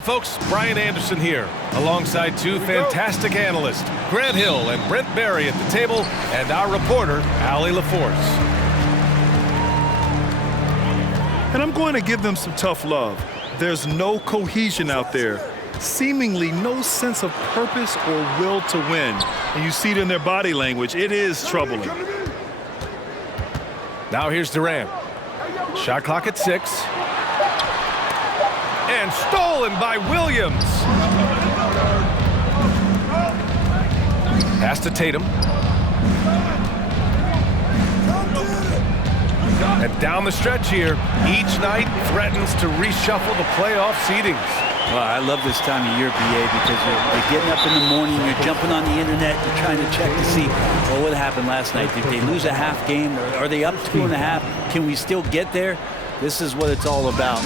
Folks, Brian Anderson here, alongside two fantastic analysts, Grant Hill and Brent Barry at the table, and our reporter, Allie LaForce. And I'm going to give them some tough love. There's no cohesion out there, seemingly no sense of purpose or will to win. And you see it in their body language. It is troubling. Now here's Durant. Shot clock at 6. And stolen by Williams. Pass to Tatum. And down the stretch here, each night threatens to reshuffle the playoff seedings. Well, I love this time of year, BA, because you're getting up in the morning, you're jumping on the internet, you're trying to check to see, well, what happened last night? Did they lose a half game? Or are they up 2.5? Can we still get there? This is what it's all about.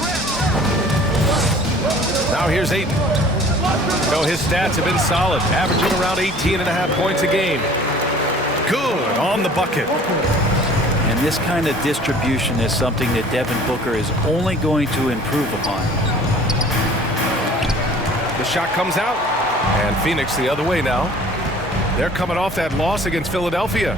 Now here's Ayton. So his stats have been solid, averaging around 18.5 points a game. Good on the bucket. And this kind of distribution is something that Devin Booker is only going to improve upon. The shot comes out, and Phoenix the other way now. They're coming off that loss against Philadelphia.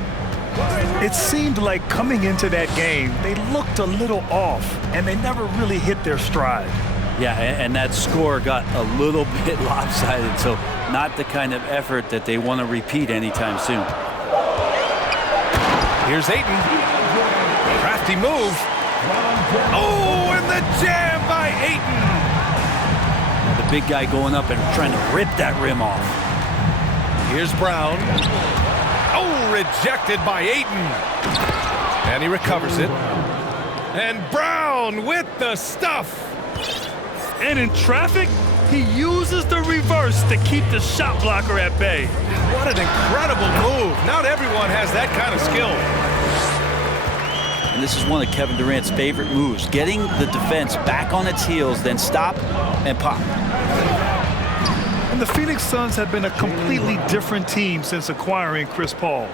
It seemed like coming into that game, they looked a little off, and they never really hit their stride. Yeah, and that score got a little bit lopsided, so not the kind of effort that they want to repeat anytime soon. Here's Ayton. Crafty move. Oh, and the jam by Ayton. The big guy going up and trying to rip that rim off. Here's Brown. Oh, rejected by Ayton. And he recovers it. And Brown with the stuff. And in traffic, he uses the reverse to keep the shot blocker at bay. What an incredible move. Not everyone has that kind of skill. And this is one of Kevin Durant's favorite moves, getting the defense back on its heels, then stop and pop. And the Phoenix Suns have been a completely different team since acquiring Chris Paul.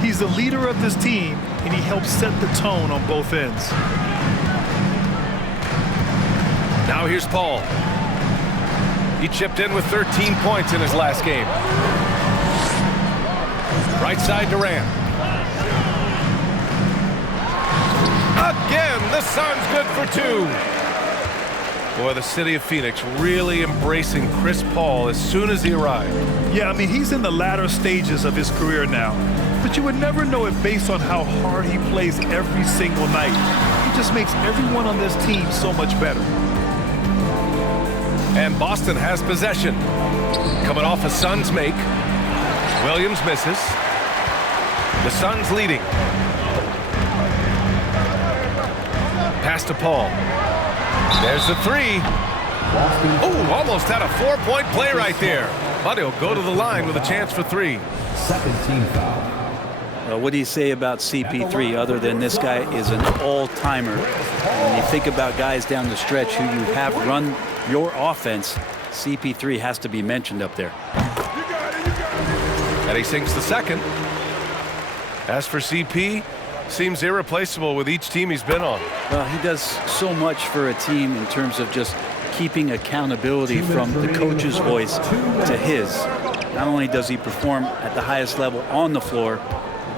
He's the leader of this team, and he helps set the tone on both ends. Now here's Paul. He chipped in with 13 points in his last game. Right side Durant. Again, the Suns good for 2. Boy, the city of Phoenix really embracing Chris Paul as soon as he arrived. Yeah, I mean, he's in the latter stages of his career now. But you would never know it based on how hard he plays every single night. He just makes everyone on this team so much better. And Boston has possession. Coming off a Suns make. Williams misses. The Suns leading. Pass to Paul. There's the 3. Oh, almost had a 4-point play right there. But he'll go to the line with a chance for 3. Second team foul. Well, what do you say about CP3 other than this guy is an all-timer? When you think about guys down the stretch who you have run your offense, CP3 has to be mentioned up there. And he sinks the second. As for CP, seems irreplaceable with each team he's been on. Well, he does so much for a team in terms of just keeping accountability from the coach's voice to his. Not only does he perform at the highest level on the floor,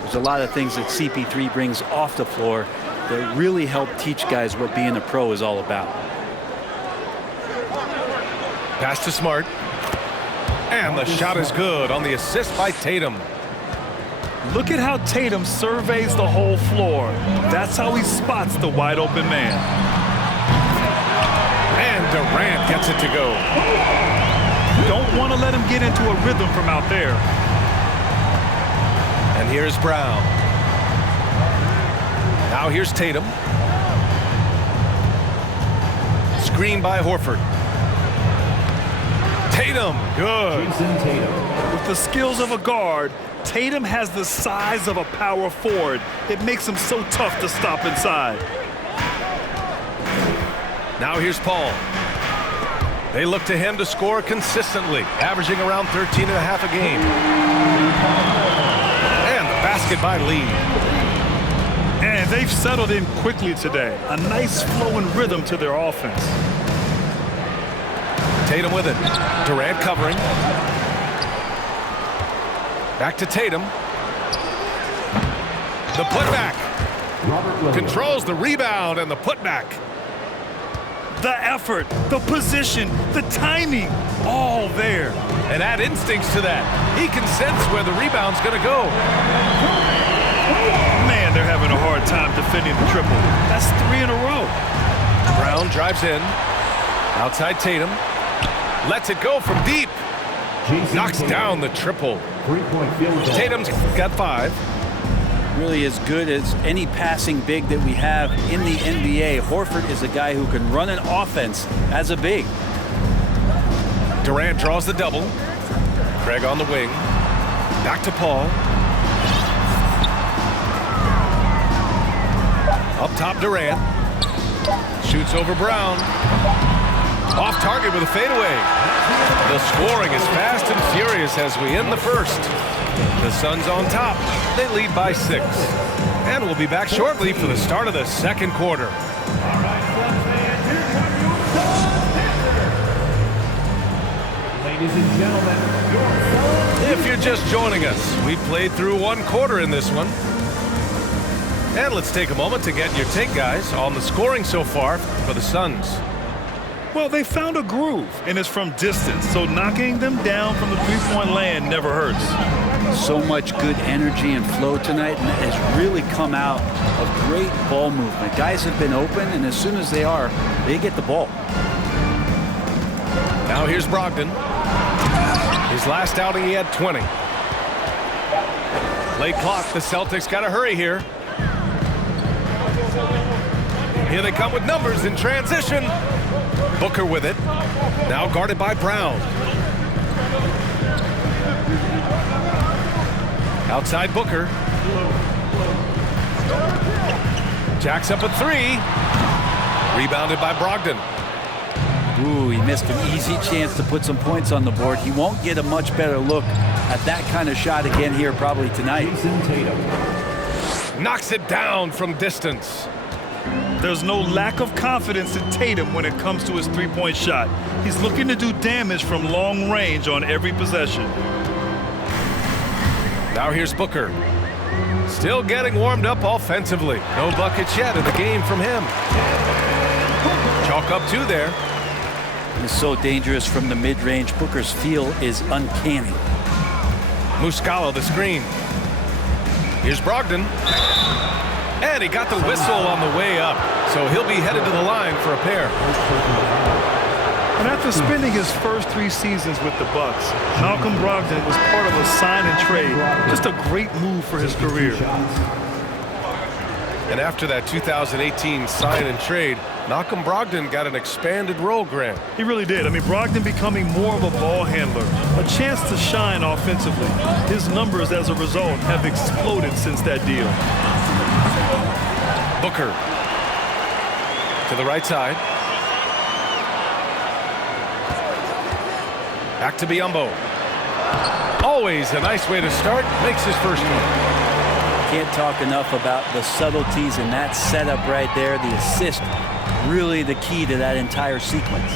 there's a lot of things that CP3 brings off the floor that really help teach guys what being a pro is all about. Pass to Smart. And the shot is good on the assist by Tatum. Look at how Tatum surveys the whole floor. That's how he spots the wide open man. And Durant gets it to go. Don't want to let him get into a rhythm from out there. And here's Brown. Now here's Tatum. Screen by Horford. Tatum, good. With the skills of a guard, Tatum has the size of a power forward. It makes him so tough to stop inside. Now here's Paul. They look to him to score consistently, averaging around 13.5 a game. And the basket by Lee. And they've settled in quickly today. A nice flow and rhythm to their offense. Tatum with it. Durant covering. Back to Tatum. The putback. Controls the rebound and the putback. The effort, the position, the timing, all there. And add instincts to that. He can sense where the rebound's going to go. Man, they're having a hard time defending the triple. That's 3 in a row. Brown drives in. Outside Tatum. Lets it go from deep. Knocks down the triple. Tatum's got 5. Really as good as any passing big that we have in the NBA. Horford is a guy who can run an offense as a big. Durant draws the double. Craig on the wing. Back to Paul. Up top, Durant. Shoots over Brown. Off target with a fadeaway. The scoring is fast and furious as we end the first. The Suns on top. They lead by 6. And we'll be back shortly for the start of the second quarter. Ladies and gentlemen, If you're just joining us, we've played through 1 quarter in this one. And let's take a moment to get your take, guys, on the scoring so far for the Suns. Well, they found a groove, and it's from distance, so knocking them down from the three-point land never hurts. So much good energy and flow tonight, and it has really come out of great ball movement. Guys have been open, and as soon as they are, they get the ball. Now here's Brogdon. His last outing, he had 20. Late clock, the Celtics got to hurry here. Here they come with numbers in transition. Booker with it. Now guarded by Brown. Outside Booker. Jacks up a 3. Rebounded by Brogdon. Ooh, he missed an easy chance to put some points on the board. He won't get a much better look at that kind of shot again here probably tonight. Knocks it down from distance. There's no lack of confidence in Tatum when it comes to his three-point shot. He's looking to do damage from long range on every possession. Now here's Booker. Still getting warmed up offensively. No buckets yet in the game from him. Chalk up 2 there. It's so dangerous from the mid-range. Booker's feel is uncanny. Muscala the screen. Here's Brogdon. And he got the whistle on the way up. So he'll be headed to the line for a pair. And after spending his first 3 seasons with the Bucks, Malcolm Brogdon was part of a sign and trade. Just a great move for his career. And after that 2018 sign and trade, Malcolm Brogdon got an expanded role, Grant. He really did. I mean, Brogdon becoming more of a ball handler, a chance to shine offensively. His numbers as a result have exploded since that deal. Booker to the right side. Back to Biyombo. Always a nice way to start. Makes his first one. Can't talk enough about the subtleties in that setup right there. The assist, really the key to that entire sequence.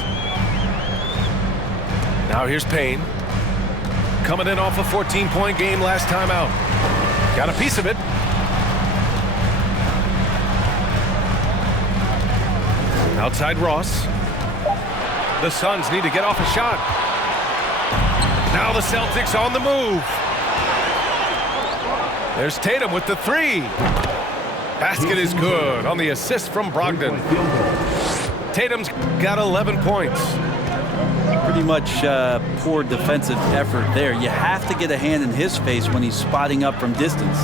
Now here's Payne. Coming in off a 14-point game last time out. Got a piece of it. Outside Ross. The Suns need to get off a shot. Now the Celtics on the move. There's Tatum with the 3. Basket is good on the assist from Brogdon. Tatum's got 11 points. Pretty much poor defensive effort there. You have to get a hand in his face when he's spotting up from distance.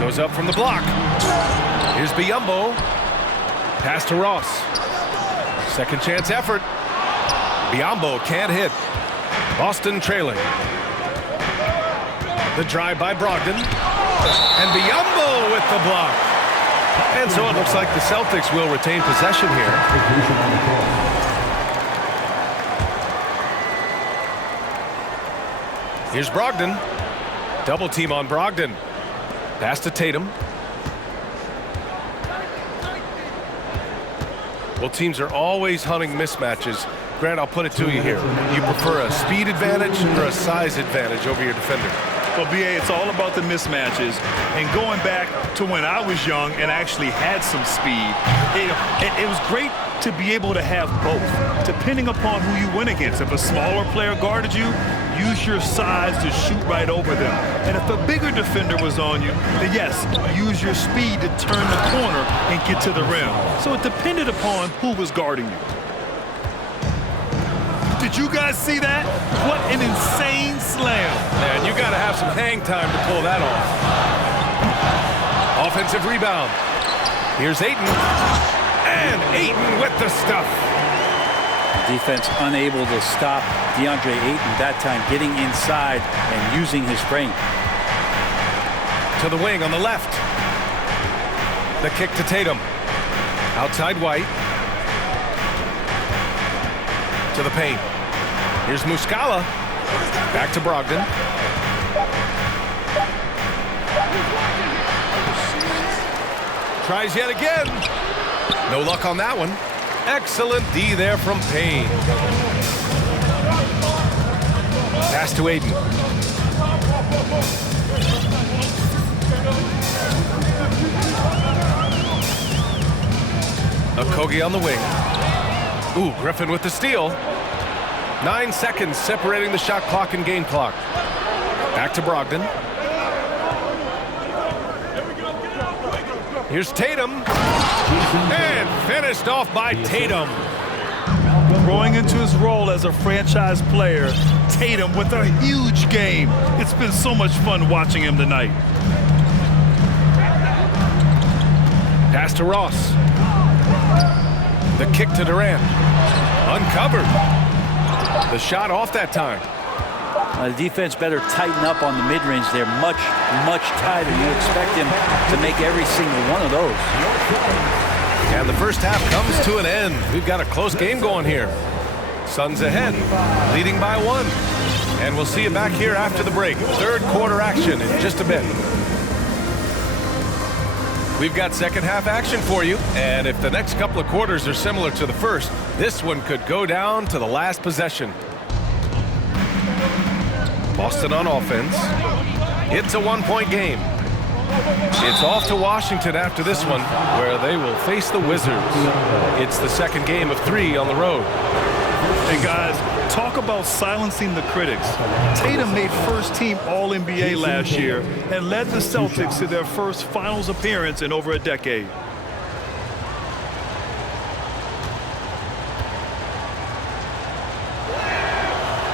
Goes up from the block. Here's Biyombo. Pass to Ross. Second chance effort. Biyombo can't hit. Boston trailing. The drive by Brogdon. And Biyombo with the block. And so it looks like the Celtics will retain possession here. Here's Brogdon. Double team on Brogdon. Pass to Tatum. Well, teams are always hunting mismatches. Grant, I'll put it to you here. You prefer a speed advantage or a size advantage over your defender? Well, BA, it's all about the mismatches. And going back to when I was young and actually had some speed, it was great to be able to have both, depending upon who you went against. If a smaller player guarded you, use your size to shoot right over them. And if a bigger defender was on you, then yes, use your speed to turn the corner and get to the rim. So it depended upon who was guarding you. Did you guys see that? What an insane slam. Man, you got to have some hang time to pull that off. Offensive rebound. Here's Ayton. And Ayton with the stuff. Defense unable to stop DeAndre Ayton that time, getting inside and using his frame. To the wing on the left. The kick to Tatum. Outside White. To the paint. Here's Muscala. Back to Brogdon. Tries yet again. No luck on that one. Excellent D there from Payne. Pass to Ayton. Okogie on the wing. Ooh, Griffin with the steal. 9 seconds separating the shot clock and game clock. Back to Brogdon. Here's Tatum. And finished off by Tatum. Growing into his role as a franchise player, Tatum with a huge game. It's been so much fun watching him tonight. Pass to Ross. The kick to Durant. Uncovered. The shot off that time. The defense better tighten up on the mid-range there. Much tighter. You expect him to make every single one of those. And the first half comes to an end. We've got a close game going here. Suns ahead, leading by 1. And we'll see you back here after the break. Third quarter action in just a bit. We've got second half action for you. And if the next couple of quarters are similar to the first, this one could go down to the last possession. Boston on offense. It's a 1-point game. It's off to Washington after this one, where they will face the Wizards. It's the second game of 3 on the road. Hey, guys, talk about silencing the critics. Tatum made first-team All-NBA last year and led the Celtics to their first finals appearance in over a decade.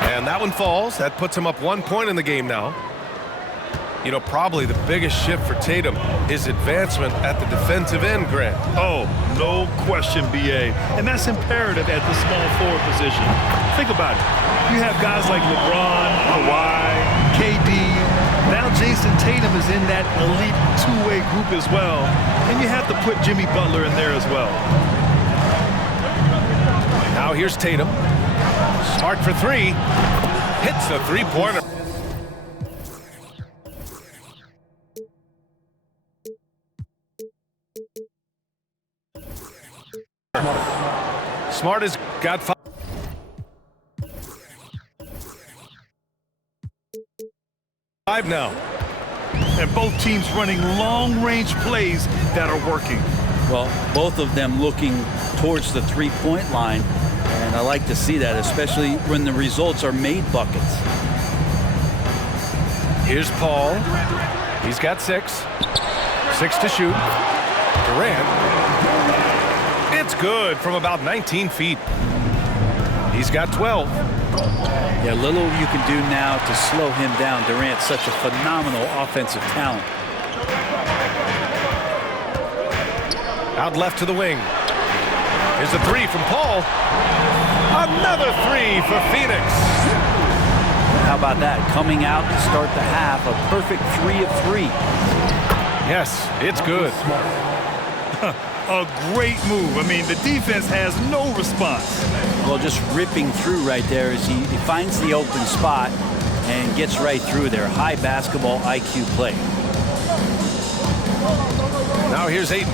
And that one falls. That puts him up 1 point in the game now. You know, probably the biggest shift for Tatum is advancement at the defensive end, Grant. Oh, no question, BA. And that's imperative at the small forward position. Think about it. You have guys like LeBron, Kawhi, KD. Now Jason Tatum is in that elite two-way group as well. And you have to put Jimmy Butler in there as well. Now here's Tatum. Smart for 3. Hits a three-pointer. Smart has got 5 now. And both teams running long-range plays that are working. Well, both of them looking towards the three-point line. And I like to see that, especially when the results are made buckets. Here's Paul. He's got 6. 6 to shoot. Durant. It's good from about 19 feet. He's got 12. Yeah, little you can do now to slow him down. Durant's such a phenomenal offensive talent. Out left to the wing. Here's a 3 from Paul. Another 3 for Phoenix. How about that? Coming out to start the half, a perfect 3 of 3. Yes, it's good. A great move. I mean, the defense has no response. Well, just ripping through right there as he finds the open spot and gets right through there. High basketball IQ play. Now here's Ayton.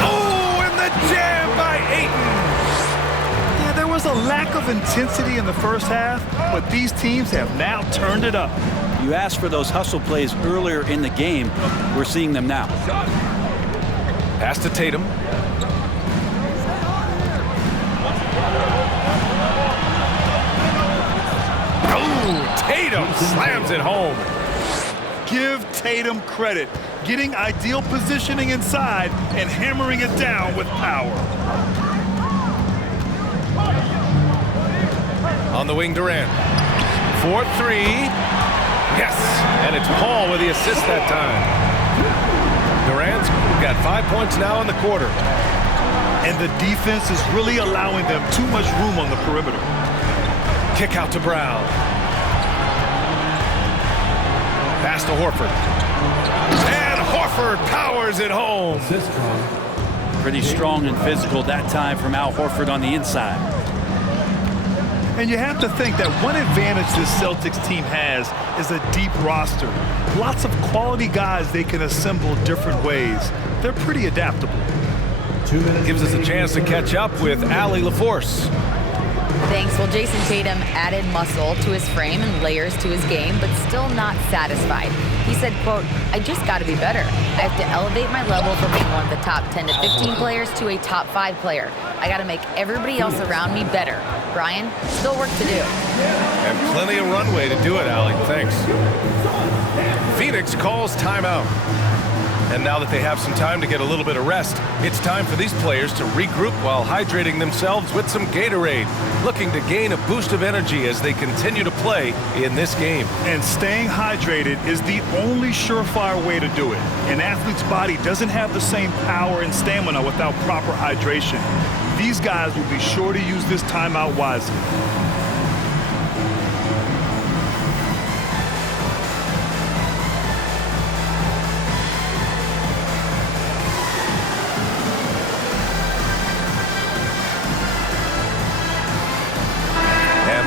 Oh, and the jam! a lack of intensity in the first half, but these teams have now turned it up. You asked for those hustle plays earlier in the game. We're seeing them now. Pass to Tatum. Oh, Tatum slams it home. Give Tatum credit, getting ideal positioning inside and hammering it down with power. On the wing, Durant. 4-3. Yes, and it's Paul with the assist that time. Durant's got 5 points now in the quarter. And the defense is really allowing them too much room on the perimeter. Kick out to Brown. Pass to Horford. And Horford powers it home. Pretty strong and physical that time from Al Horford on the inside. And you have to think that one advantage this Celtics team has is a deep roster. Lots of quality guys they can assemble different ways. They're pretty adaptable. Gives us a chance to catch up with Allie LaForce. Thanks. Well, Jason Tatum added muscle to his frame and layers to his game, but still not satisfied. He said, quote, "I just got to be better. I have to elevate my level from being one of the top 10 to 15 players to a top 5 player. I got to make everybody else around me better. Brian, still work to do." And plenty of runway to do it, Allie. Thanks. Phoenix calls timeout. And now that they have some time to get a little bit of rest, it's time for these players to regroup while hydrating themselves with some Gatorade, looking to gain a boost of energy as they continue to play in this game. And staying hydrated is the only surefire way to do it. An athlete's body doesn't have the same power and stamina without proper hydration. These guys will be sure to use this timeout wisely.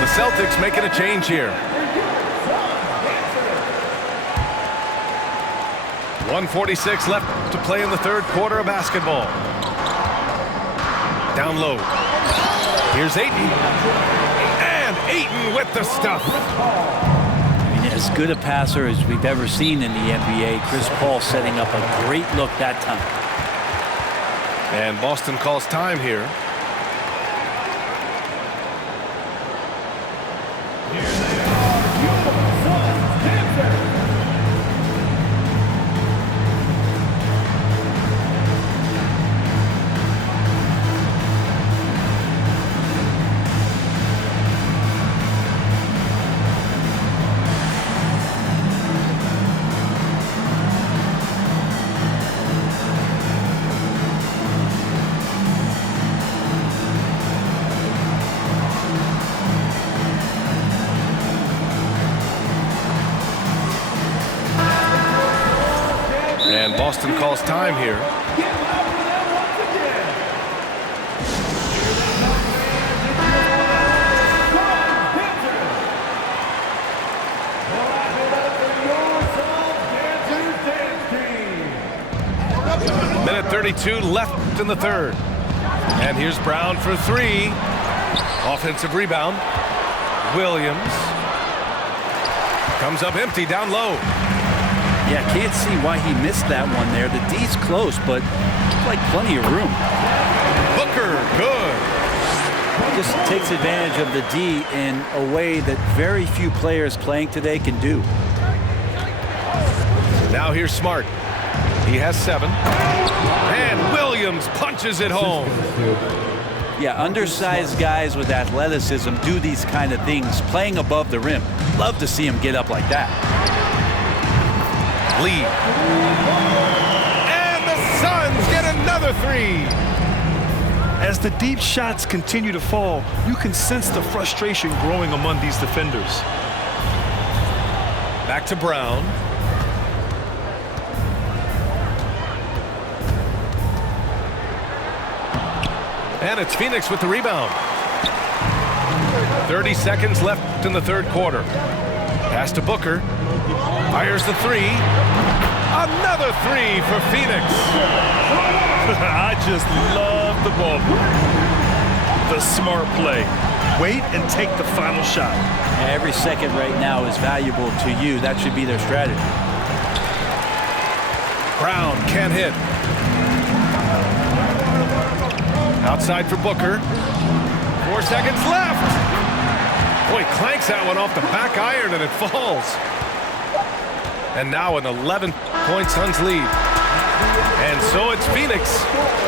The Celtics making a change here. 1:46 left to play in the third quarter of basketball. Down low. Here's Ayton. And Ayton with the stuff. I mean, as good a passer as we've ever seen in the NBA. Chris Paul setting up a great look that time. And Boston calls time here. And Boston calls time here. Minute 32 left in the third. And here's Brown for 3. Offensive rebound. Williams comes up empty down low. Yeah, can't see why he missed that one there. The D's close, but like plenty of room. Booker, good. He just takes advantage of the D in a way that very few players playing today can do. Now here's Smart. He has 7. And Williams punches it home. Yeah, undersized guys with athleticism do these kind of things, playing above the rim. Love to see him get up like that. Lead. And the Suns get another 3. As the deep shots continue to fall, you can sense the frustration growing among these defenders. Back to Brown. And it's Phoenix with the rebound. 30 seconds left in the third quarter. Pass to Booker. Fires the 3. Another 3 for Phoenix. I just love the ball. The smart play. Wait and take the final shot. Every second right now is valuable to you. That should be their strategy. Brown can't hit. Outside for Booker. 4 seconds left. Boy, clanks that one off the back iron and it falls. And now an 11-point Suns lead. And so it's Phoenix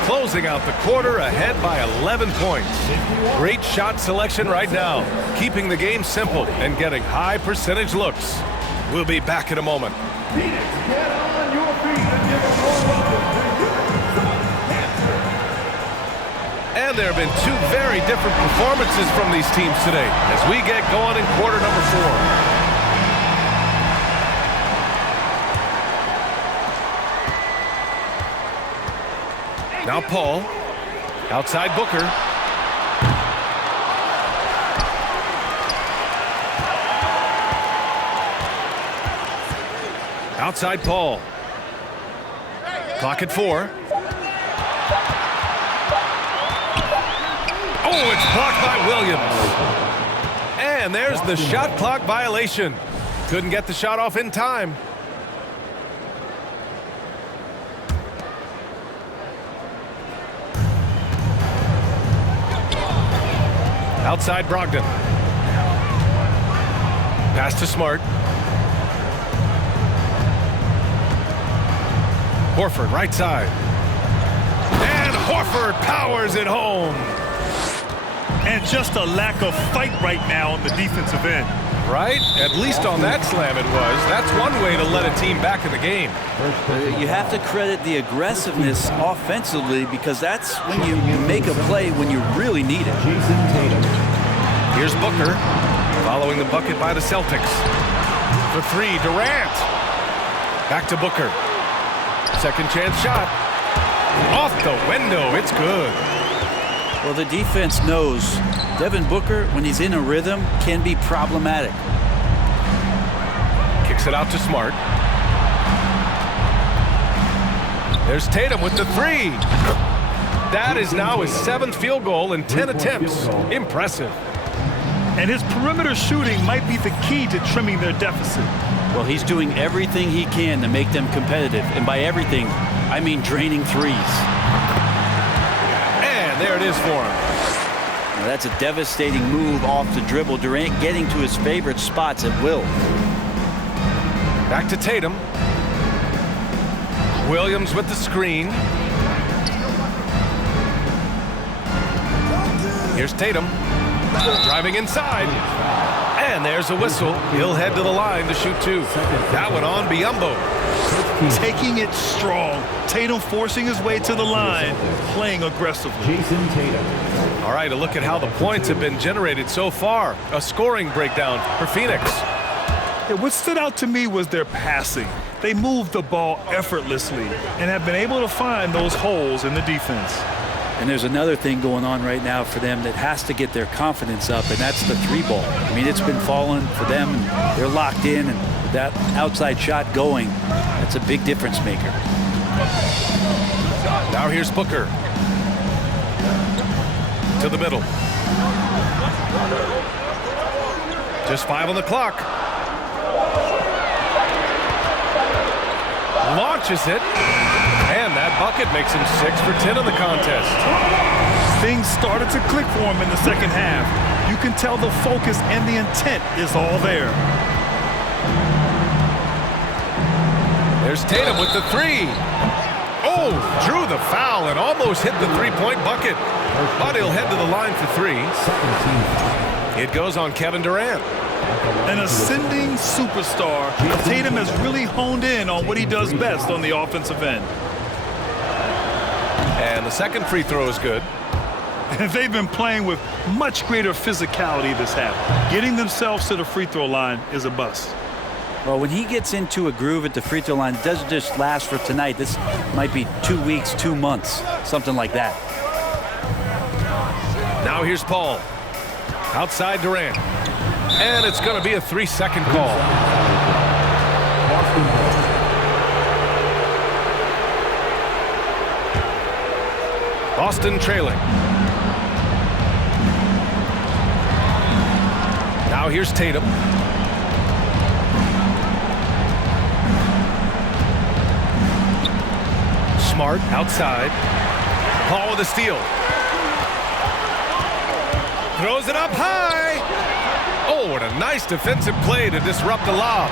closing out the quarter ahead by 11 points. Great shot selection right now, keeping the game simple and getting high percentage looks. We'll be back in a moment. Phoenix, get on your feet and give a warm welcome to And there have been two very different performances from these teams today as we get going in quarter number 4. Now Paul, outside Booker. Outside Paul. Clock at 4. Oh, it's blocked by Williams. And there's the shot clock violation. Couldn't get the shot off in time. Outside Brogdon. Pass to Smart. Horford right side. And Horford powers it home. And just a lack of fight right now on the defensive end. Right? At least on that slam it was. That's one way to let a team back in the game. You have to credit the aggressiveness offensively because that's when you make a play when you really need it. Here's Booker, following the bucket by the Celtics. For 3, Durant. Back to Booker. Second chance shot. Off the window, it's good. Well, the defense knows Devin Booker, when he's in a rhythm, can be problematic. Kicks it out to Smart. There's Tatum with the 3. That is now his 7th field goal in 10 attempts. Impressive. And his perimeter shooting might be the key to trimming their deficit. Well, he's doing everything he can to make them competitive. And by everything, I mean draining threes. And there it is for him. Now, that's a devastating move off the dribble. Durant getting to his favorite spots at will. Back to Tatum. Williams with the screen. Here's Tatum. Driving inside. And there's a whistle. He'll head to the line to shoot 2. That one on Biyombo. Taking it strong. Tatum forcing his way to the line, playing aggressively. All right, a look at how the points have been generated so far. A scoring breakdown for Phoenix. Yeah, what stood out to me was their passing. They moved the ball effortlessly and have been able to find those holes in the defense. And there's another thing going on right now for them that has to get their confidence up, and that's the 3-ball. I mean, it's been falling for them, and they're locked in, and that outside shot going, that's a big difference maker. Now here's Booker. To the middle. Just 5 on the clock. Launches it. And that bucket makes him 6 for 10 in the contest. Things started to click for him in the second half. You can tell the focus and the intent is all there. There's Tatum with the 3. Oh, drew the foul and almost hit the 3-point bucket. But he'll head to the line for 3. It goes on Kevin Durant. An ascending superstar, Tatum has really honed in on what he does best on the offensive end. And the second free throw is good. They've been playing with much greater physicality this half. Getting themselves to the free throw line is a bust. Well, when he gets into a groove at the free throw line, it doesn't just last for tonight. This might be 2 weeks, 2 months, something like that. Now here's Paul. Outside Durant. And it's going to be a 3-second call. Boston trailing. here's Tatum. Smart outside. Paul with a steal. Throws it up high. Oh, what a nice defensive play to disrupt the lob.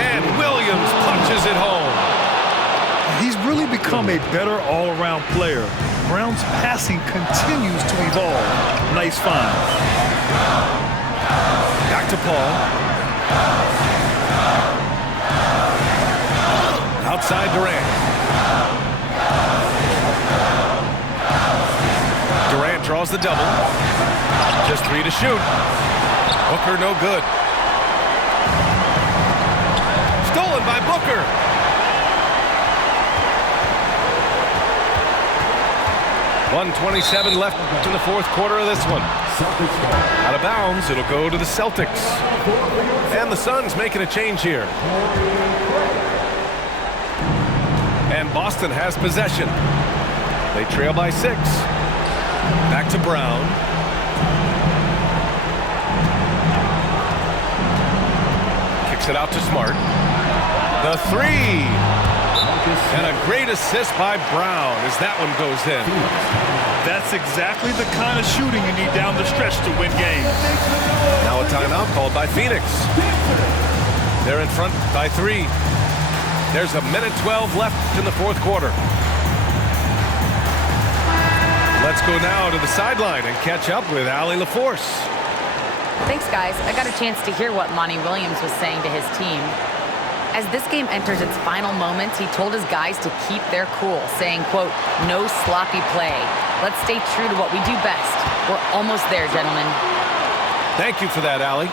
And Williams punches it home. He's really become a better all-around player. Brown's passing continues to evolve. Nice find. Back to Paul. Outside Durant. Durant draws the double. Just 3 to shoot. Booker no good. Stolen by Booker. .127 left in the fourth quarter of this one. Out of bounds, it'll go to the Celtics. And the Suns making a change here. And Boston has possession. They trail by 6. Back to Brown. Kicks it out to Smart. The 3. And a great assist by Brown as that one goes in. That's exactly the kind of shooting you need down the stretch to win games. Now a timeout called by Phoenix. They're in front by 3. There's a minute 12 left in the fourth quarter. Let's go now to the sideline and catch up with Allie LaForce. Thanks, guys. I got a chance to hear what Monty Williams was saying to his team. As this game enters its final moments, he told his guys to keep their cool, saying, quote, "No sloppy play. Let's stay true to what we do best. We're almost there, gentlemen." Thank you for that, Allie.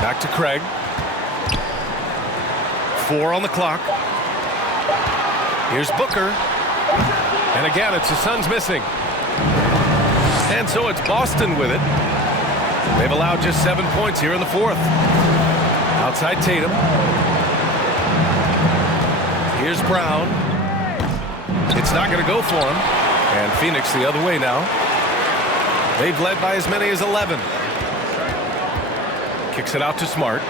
Back to Craig. 4 on the clock. Here's Booker. And again, it's the Suns missing. And so it's Boston with it. They've allowed just 7 points here in the fourth. Outside Tatum. Here's Brown. It's not going to go for him. And Phoenix the other way now. They've led by as many as 11. Kicks it out to Smart.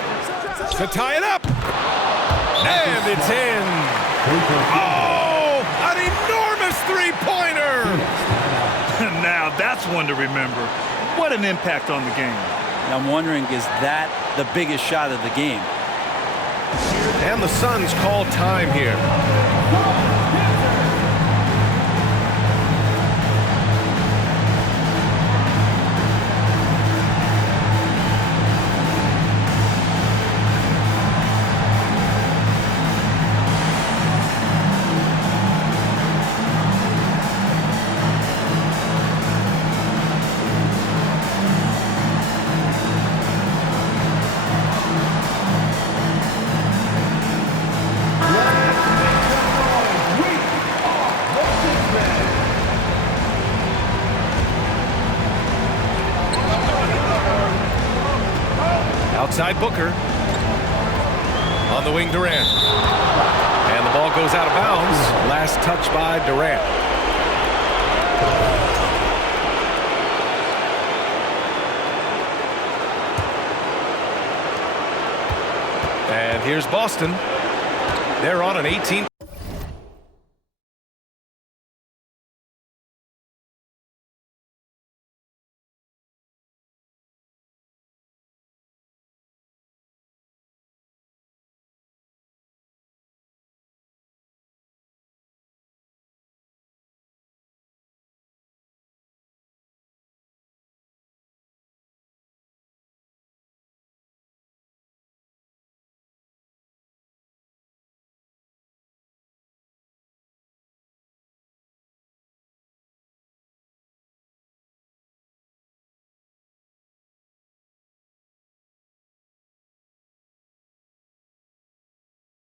To tie it up. And it's in. Oh, an enormous three-pointer. Now that's one to remember. What an impact on the game. I'm wondering, is that the biggest shot of the game? And the Suns call time here. Outside Booker. On the wing, Durant. And the ball goes out of bounds. Last touch by Durant. And here's Boston. They're on an 18.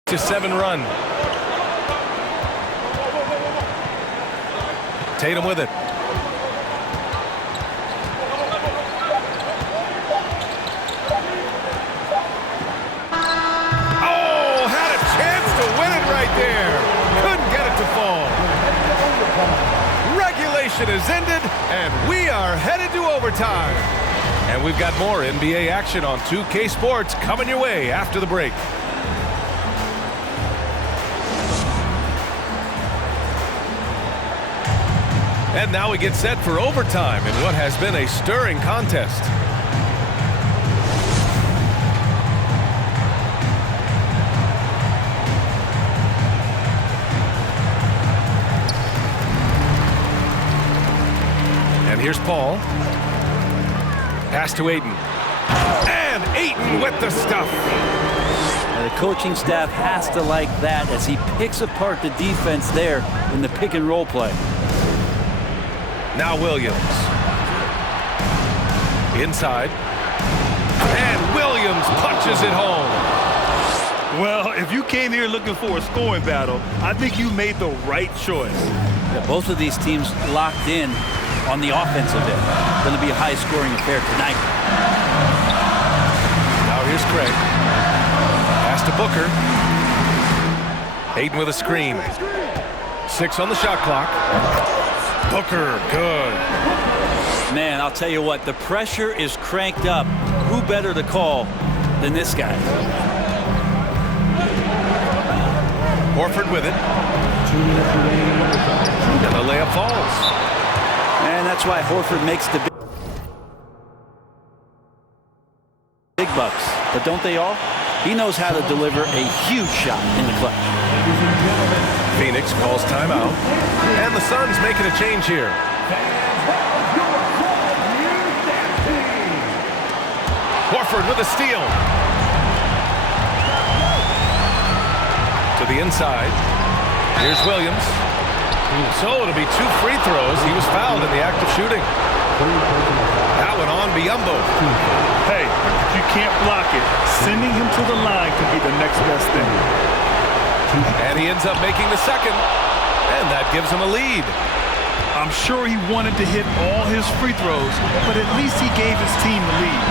To 7 run. Tatum with it. Oh, had a chance to win it right there. Couldn't get it to fall. Regulation is ended, and we are headed to overtime. And we've got more NBA action on 2K Sports coming your way after the break. And now we get set for overtime in what has been a stirring contest. And here's Paul. Pass to Ayton. And Ayton with the stuff. The coaching staff has to like that as he picks apart the defense there in the pick and roll play. Now Williams. Inside. And Williams punches it home. Well, if you came here looking for a scoring battle, I think you made the right choice. Yeah, both of these teams locked in on the offensive end. Going to be a high-scoring affair tonight. Now here's Craig. Pass to Booker. Ayton with a screen. 6 on the shot clock. Booker, good. Man, I'll tell you what, the pressure is cranked up. Who better to call than this guy? Horford with it. And the layup falls. And that's why Horford makes the big bucks. But don't they all? He knows how to deliver a huge shot in the clutch. Phoenix calls timeout. And the Suns making a change here. Horford with a steal. To the inside. Here's Williams. So it'll be 2 free throws. He was fouled in the act of shooting. That one on Biyombo. Hey, if you can't block it, sending him to the line could be the next best thing. And he ends up making the second. And that gives him a lead. I'm sure he wanted to hit all his free throws, but at least he gave his team the lead.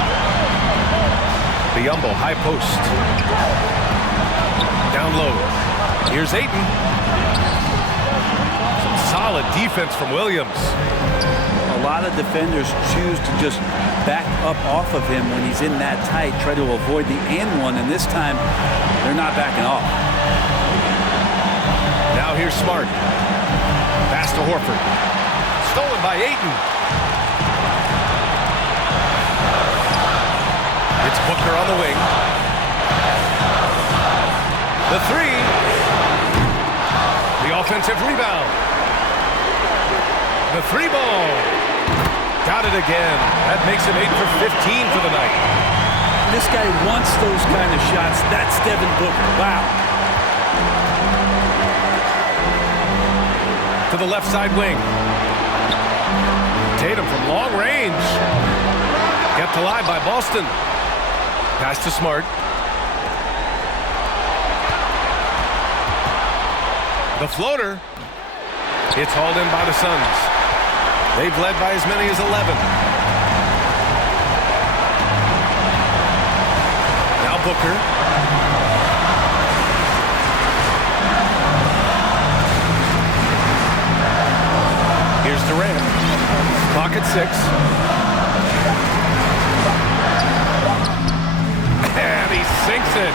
Biyombo, high post. Down low. Here's Ayton. Some solid defense from Williams. A lot of defenders choose to just back up off of him when he's in that tight, try to avoid the and one, and this time they're not backing off. Now here's Smart. Pass to Horford. Stolen by Ayton. It's Booker on the wing. The three. The offensive rebound. The 3 ball. Got it again. That makes him 8 for 15 for the night. This guy wants those kind of shots. That's Devin Booker. Wow. To the left side wing. Tatum from long range. Kept alive by Boston. Pass to Smart. The floater. It's hauled in by the Suns. They've led by as many as 11. Now Booker. Here's Durant. Clock at 6. And he sinks it.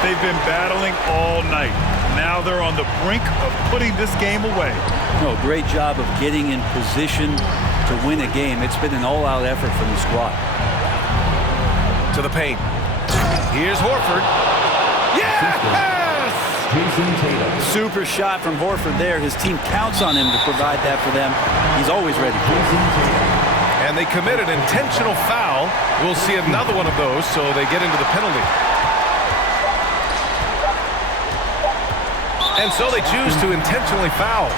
They've been battling all night. Now they're on the brink of putting this game away. No, great job of getting in position to win a game. It's been an all-out effort from the squad. To the paint. Here's Horford. Yes! Super shot from Horford there. His team counts on him to provide that for them. He's always ready. And they committed an intentional foul. We'll see another one of those, so they get into the penalty. And so they choose to intentionally foul.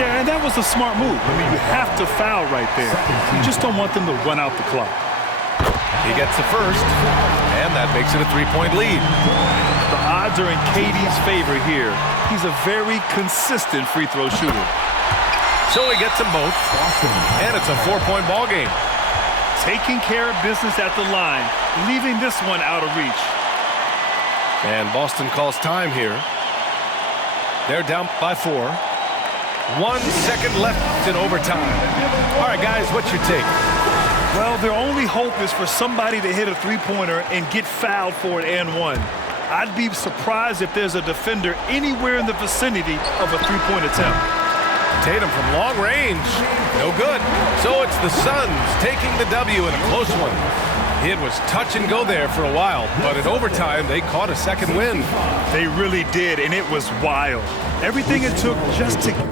Yeah, and that was a smart move. I mean, you have to foul right there. You just don't want them to run out the clock. He gets the first, and that makes it a 3-point lead. The odds are in KD's favor here. He's a very consistent free throw shooter. So he gets them both, and it's a 4-point ball game. Taking care of business at the line, leaving this one out of reach. And Boston calls time here. They're down by 4. 1 second left in overtime. All right, guys, what's your take? Well, their only hope is for somebody to hit a three-pointer and get fouled for an and one. I'd be surprised if there's a defender anywhere in the vicinity of a three-point attempt. Tatum from long range. No good. So it's the Suns taking the W in a close one. It was touch and go there for a while, but in overtime, they caught a second win. They really did, and it was wild. Everything it took just to